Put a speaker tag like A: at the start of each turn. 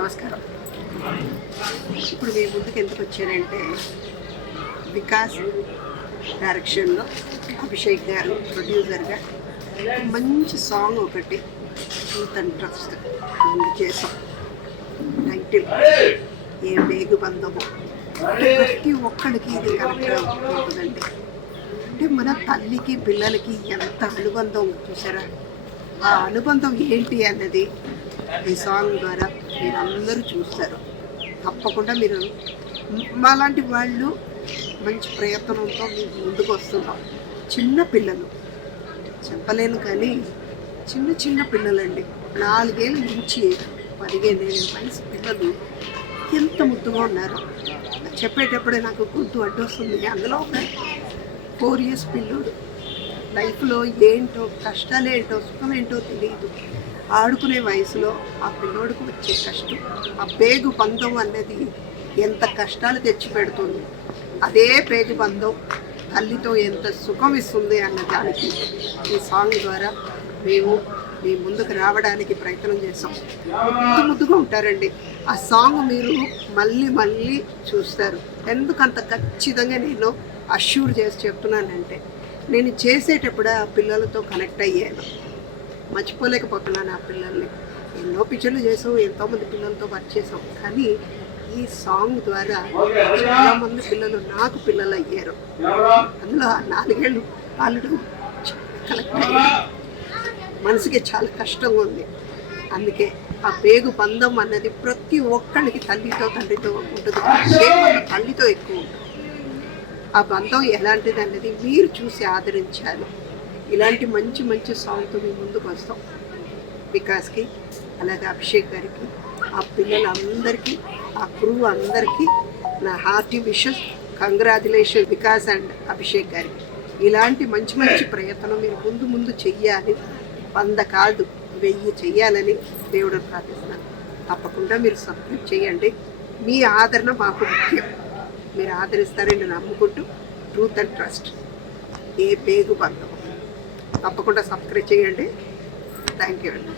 A: నమస్కారం. ఇప్పుడు మీ ముందుకు ఎందుకు వచ్చానంటే వికాస్ డైరెక్షన్లో అభిషేక్ గారు ప్రొడ్యూసర్గా మంచి సాంగ్ ఒకటి యూత్ అండ్ ట్రస్ట్ ముందు చేసాం టైటిల్ ఏ వేగు బంధము ప్రతి ఒక్కడికి ఇది కరెక్ట్ అవుతుందండి అంటే మన తల్లికి పిల్లలకి ఎంత అనుబంధం చూసారా? ఆ అనుబంధం ఏంటి అన్నది ఈ సాంగ్ ద్వారా మీరు అందరూ చూస్తారు. తప్పకుండా మీరు మాలాంటి వాళ్ళు మంచి ప్రయత్నంతో మీకు ముందుకు వస్తున్నాం చిన్న పిల్లలు. చెప్పలేను కానీ చిన్న చిన్న పిల్లలండి. నాలుగేళ్ళ నుంచి పదిహేనేళ్ళ వయసు పిల్లలు ఎంత ముద్దుగా ఉన్నారు. చెప్పేటప్పుడే నాకు గొంతు అడ్డొస్తుంది. అందులో ఒక ఫోర్ ఇయర్స్ పిల్లోడు. లైఫ్లో ఏంటో కష్టాలేంటో సుఖం ఏంటో తెలియదు. ఆడుకునే వయసులో ఆ పిల్లోడికి వచ్చే కష్టం ఆ పేగు బంధం అనేది ఎంత కష్టాలు తెచ్చిపెడుతుంది అదే పేగు బంధం తల్లితో ఎంత సుఖం ఇస్తుంది అన్న దానికి ఈ సాంగ్ ద్వారా మేము మీ ముందుకు రావడానికి ప్రయత్నం చేసాం ముద్దు ముద్దుగా ఉంటారండి. ఆ సాంగ్ మీరు మళ్ళీ మళ్ళీ చూస్తారు. ఎందుకంత ఖచ్చితంగా నేను అష్యూర్ చేసి చెప్తున్నానంటే నేను చేసేటప్పుడు ఆ పిల్లలతో కనెక్ట్ అయ్యాను. మర్చిపోలేకపోతున్నాను ఆ పిల్లల్ని. ఎన్నో పిక్చర్లు చేసాం ఎంతోమంది పిల్లలతో వర్క్ చేసాం. కానీ ఈ సాంగ్ ద్వారా చాలామంది పిల్లలు నాకు పిల్లలు అయ్యారు. అందులో నాలుగేళ్ళు పాలడం కలెక్ట్ అయ్యారు. మనసుకి చాలా కష్టంగా ఉంది. అందుకే ఆ పేగు బంధం అన్నది ప్రతి ఒక్కరికి తల్లితో తండ్రితో ఉంటుంది. పేగు తల్లితో ఎక్కువ ఉంటుంది. ఆ బంధం ఎలాంటిది అన్నది మీరు చూసి ఆదరించాలి. ఇలాంటి మంచి మంచి సాంగ్తో మేము ముందుకు వస్తాం. వికాస్కి అలాగే అభిషేక్ గారికి ఆ పిల్లలందరికీ ఆ క్రూ అందరికీ నా hearty wishes congratulation Vikas and Abhishek గారికి. ఇలాంటి మంచి మంచి ప్రయత్నం మీరు ముందు ముందు చెయ్యాలి. వంద కాదు వెయ్యి చెయ్యాలని దేవుడు ప్రార్థిస్తున్నాను తప్పకుండా మీరు సబ్స్క్రైబ్ చేయండి. మీ ఆదరణ మాకు ముఖ్యం. మీరు ఆదరిస్తారని నమ్ముకుంటూ ట్రూత్ అండ్ ట్రస్ట్. ఏ పేగు బంధం తప్పకుండా సబ్స్క్రైబ్ చేయండి. థ్యాంక్ యూ అండి.